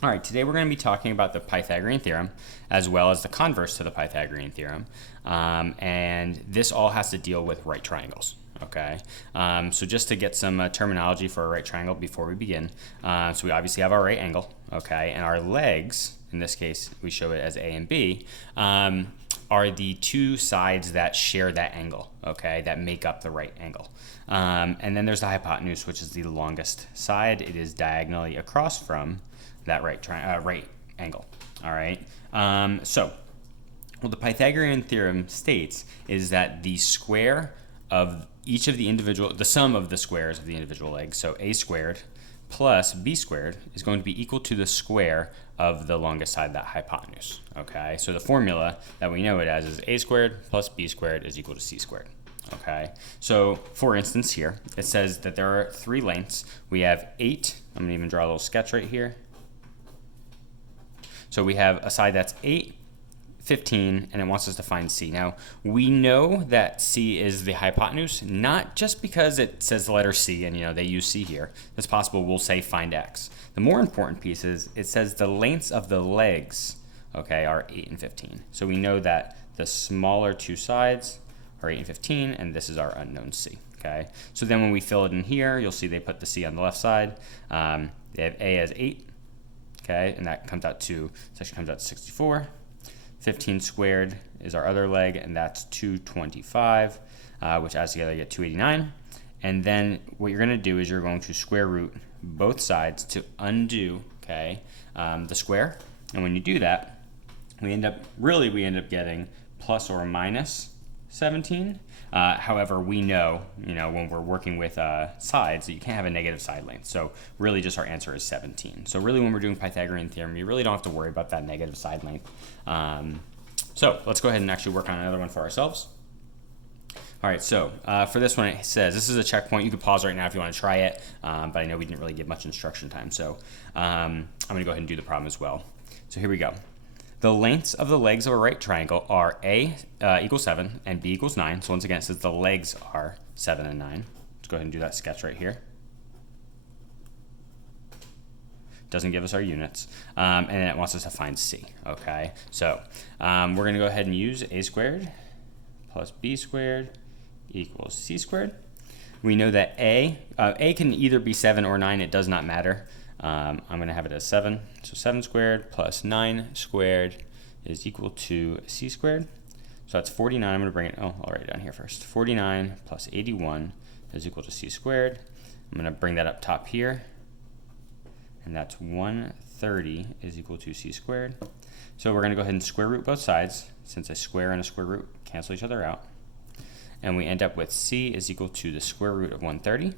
All right, today we're going to be talking about the Pythagorean Theorem as well as the converse to the Pythagorean Theorem. And this all has to deal with right triangles. Okay, so just to get some terminology for a right triangle before we begin. So we obviously have our right angle, okay, and our legs, in this case we show it as A and B, are the two sides that share that angle, okay, that make up the right angle. And then there's the hypotenuse, which is the longest side. It is diagonally across from that right angle. All right. So what the Pythagorean theorem states is that the square of each of the sum of the squares of the individual legs, so a squared plus b squared, is going to be equal to the square of the longest side, that hypotenuse. Okay. So the formula that we know it as is a squared plus b squared is equal to c squared. Okay, so for instance here, it says that there are three lengths. We have 8, I'm going to even draw a little sketch right here. So we have a side that's 8, 15, and it wants us to find c. Now, we know that c is the hypotenuse, not just because it says the letter c and they use c here. It's possible we'll say find x. The more important piece is it says the lengths of the legs, okay, are 8 and 15. So we know that the smaller two sides are 8 and 15, and this is our unknown c. Okay, so then when we fill it in here, you'll see they put the c on the left side. They have a as 8. Okay, and that comes out to 64. 15 squared is our other leg, and that's 225, which adds together you get 289. And then what you're going to do is you're going to square root both sides to undo, okay, the square. And when you do that, we end up getting plus or minus 17. However, we know, when we're working with sides, that you can't have a negative side length. So really just our answer is 17. So really when we're doing Pythagorean theorem, you really don't have to worry about that negative side length. So let's go ahead and actually work on another one for ourselves. All right, so for this one, it says, this is a checkpoint. You can pause right now if you want to try it, but I know we didn't really give much instruction time. So I'm going to go ahead and do the problem as well. So here we go. The lengths of the legs of a right triangle are A equals 7 and B equals 9. So once again, it says the legs are 7 and 9. Let's go ahead and do that sketch right here. Doesn't give us our units. And then it wants us to find C. Okay, so we're going to go ahead and use A squared plus B squared equals C squared. We know that A can either be 7 or 9. It does not matter. I'm going to have it as 7. So 7 squared plus 9 squared is equal to c squared. So that's 49. I'm going to bring it, I'll write it down here first. 49 plus 81 is equal to c squared. I'm going to bring that up top here. And that's 130 is equal to c squared. So we're going to go ahead and square root both sides, since a square and a square root cancel each other out. And we end up with c is equal to the square root of 130.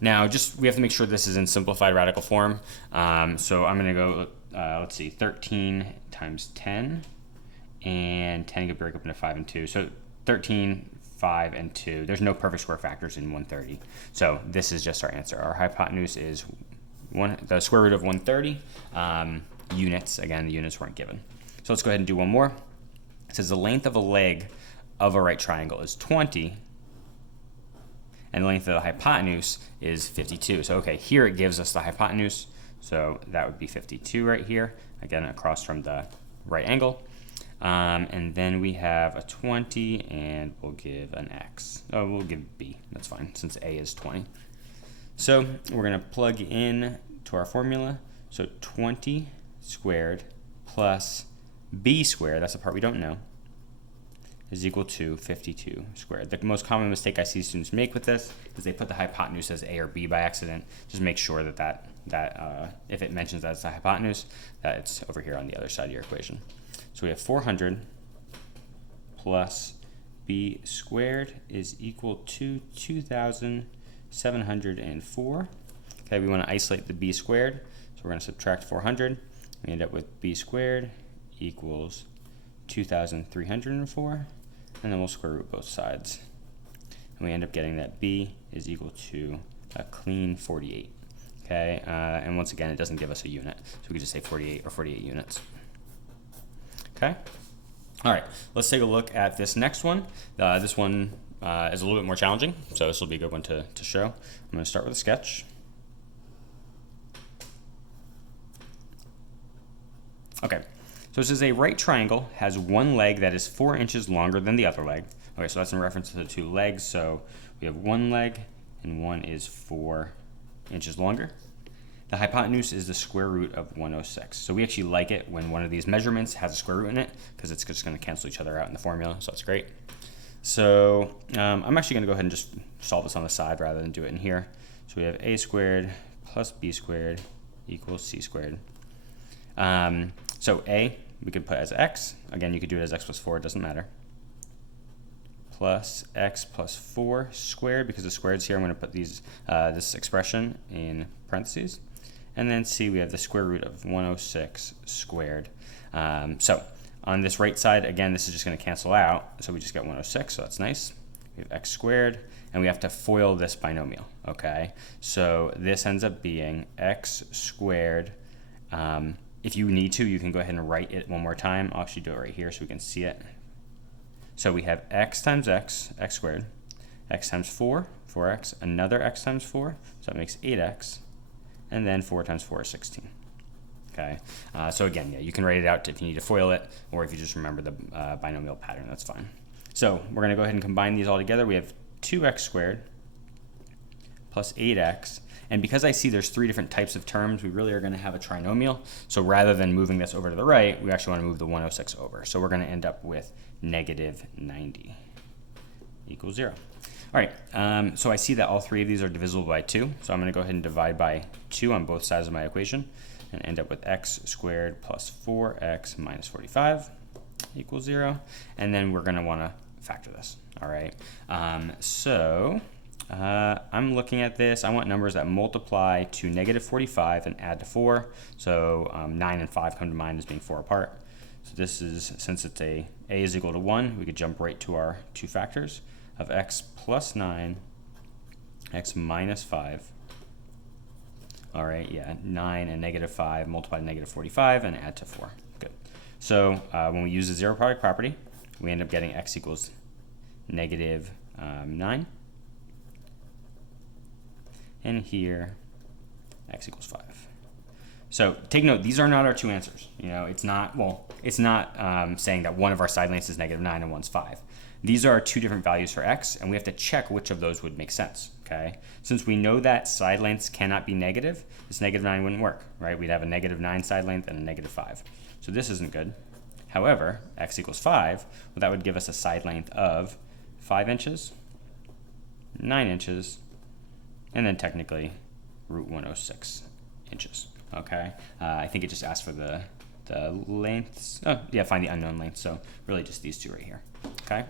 Now, we have to make sure this is in simplified radical form. So I'm going to go, let's see, 13 times 10, and 10 could break up into 5 and 2. So 13, 5, and 2. There's no perfect square factors in 130. So this is just our answer. Our hypotenuse is the square root of 130. Units, again, the units weren't given. So let's go ahead and do one more. It says the length of a leg of a right triangle is 20. And the length of the hypotenuse is 52. So, okay, here it gives us the hypotenuse. So that would be 52 right here, again, across from the right angle. And then we have a 20, and we'll give an x. Oh, we'll give b. That's fine, since a is 20. So we're going to plug in to our formula. So 20 squared plus b squared, that's the part we don't know, is equal to 52 squared. The most common mistake I see students make with this is they put the hypotenuse as a or b by accident. Just make sure that if it mentions that it's the hypotenuse, that it's over here on the other side of your equation. So we have 400 plus b squared is equal to 2,704. Okay, we want to isolate the b squared, so we're going to subtract 400. We end up with b squared equals 2,304. And then we'll square root both sides. And we end up getting that b is equal to a clean 48. Okay, and once again, it doesn't give us a unit. So we could just say 48 or 48 units. Okay, all right, let's take a look at this next one. This one is a little bit more challenging, so this will be a good one to show. I'm going to start with a sketch. Okay, so it says a right triangle has one leg that is 4 inches longer than the other leg. Okay, so that's in reference to the two legs. So we have one leg and one is 4 inches longer. The hypotenuse is the square root of 106. So we actually like it when one of these measurements has a square root in it because it's just going to cancel each other out in the formula, so that's great. So I'm actually going to go ahead and just solve this on the side rather than do it in here. So we have a squared plus b squared equals c squared. So a we could put as x. Again, you could do it as x plus 4, it doesn't matter. Plus x plus 4 squared, because the squared's here, I'm going to put these this expression in parentheses. And then c, we have the square root of 106 squared. So on this right side, again, this is just going to cancel out. So we just get 106, so that's nice. We have x squared, and we have to FOIL this binomial, okay? So this ends up being x squared. If you need to, you can go ahead and write it one more time. I'll actually do it right here so we can see it. So we have x times x, x squared, x times 4, 4x, another x times 4, so that makes 8x, and then 4 times 4 is 16. Okay, so again, yeah, you can write it out if you need to FOIL it, or if you just remember the binomial pattern, that's fine. So we're going to go ahead and combine these all together. We have 2x squared plus 8x, and because I see there's 3 different types of terms, we really are going to have a trinomial. So rather than moving this over to the right, we actually want to move the 106 over. So we're going to end up with negative 90 equals 0. All right, so I see that all 3 of these are divisible by 2. So I'm going to go ahead and divide by 2 on both sides of my equation and end up with x squared plus 4x minus 45 equals 0. And then we're going to want to factor this. All right, I'm looking at this. I want numbers that multiply to negative 45 and add to 4. So 9 and 5 come to mind as being 4 apart. So this is, since it's a is equal to 1, we could jump right to our 2 factors of x plus 9, x minus 5. All right, yeah, 9 and negative 5 multiply to negative 45 and add to 4. Good. So when we use the zero product property, we end up getting x equals negative 9. And here, x equals 5. So take note, these are not our 2 answers. You know, it's not saying that one of our side lengths is negative 9 and one's 5. These are our 2 different values for x, and we have to check which of those would make sense, okay? Since we know that side lengths cannot be negative, this negative 9 wouldn't work, right? We'd have a negative 9 side length and a negative 5. So this isn't good. However, x equals 5, well, that would give us a side length of 5 inches, 9 inches, and then technically root 106 inches, okay? I think it just asked for the lengths. Oh, yeah, find the unknown length. So really just these 2 right here, okay?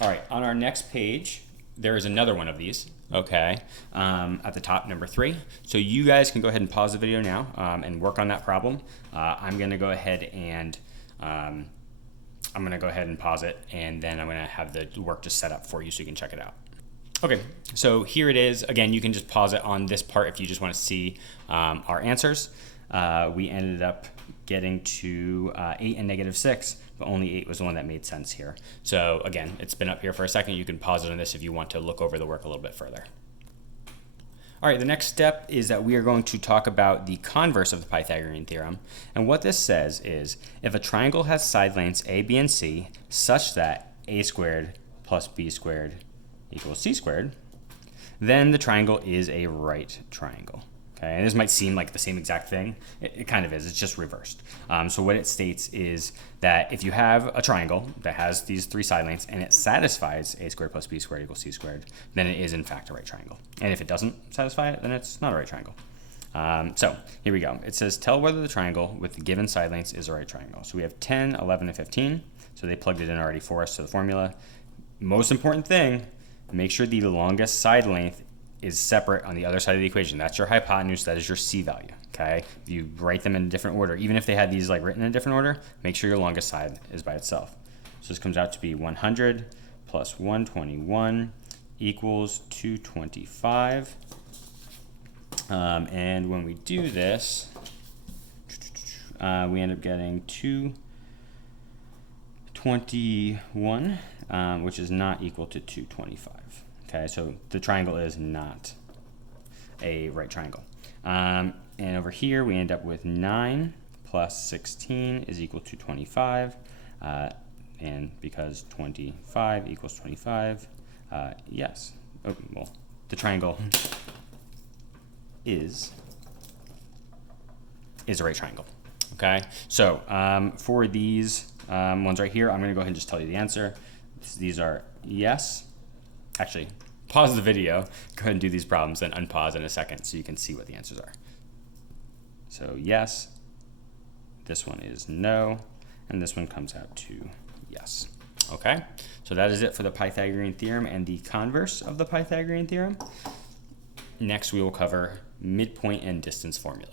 All right, on our next page, there is another one of these, okay, at the top, number 3. So you guys can go ahead and pause the video now and work on that problem. I'm going to go ahead and pause it, and then I'm going to have the work just set up for you so you can check it out. Okay, so here it is. Again, you can just pause it on this part if you just want to see our answers. We ended up getting to 8 and negative 6, but only 8 was the one that made sense here. So again, it's been up here for a second. You can pause it on this if you want to look over the work a little bit further. All right, the next step is that we are going to talk about the converse of the Pythagorean theorem. And what this says is, if a triangle has side lengths a, b, and c such that a squared plus b squared equals c squared, then the triangle is a right triangle. Okay, and this might seem like the same exact thing. It kind of is. It's just reversed. So what it states is that if you have a triangle that has these 3 side lengths and it satisfies a squared plus b squared equals c squared, then it is in fact a right triangle. And if it doesn't satisfy it, then it's not a right triangle. So here we go. It says, tell whether the triangle with the given side lengths is a right triangle. So we have 10, 11, and 15. So they plugged it in already for us to the formula. Most important thing, make sure the longest side length is separate on the other side of the equation. That's your hypotenuse, that is your C value, okay? If you write them in a different order, even if they had these like written in a different order, make sure your longest side is by itself. So this comes out to be 100 plus 121 equals 225. And when we do this, we end up getting 221, which is not equal to 225. Okay, so the triangle is not a right triangle. And over here, we end up with 9 plus 16 is equal to 25. And because 25 equals 25, yes. Oh, well, the triangle is a right triangle. Okay, so for these ones right here, I'm going to go ahead and just tell you the answer. These are yes. Actually, pause the video, go ahead and do these problems, then unpause in a second so you can see what the answers are. So yes, this one is no, and this one comes out to yes. Okay, so that is it for the Pythagorean theorem and the converse of the Pythagorean theorem. Next, we will cover midpoint and distance formula.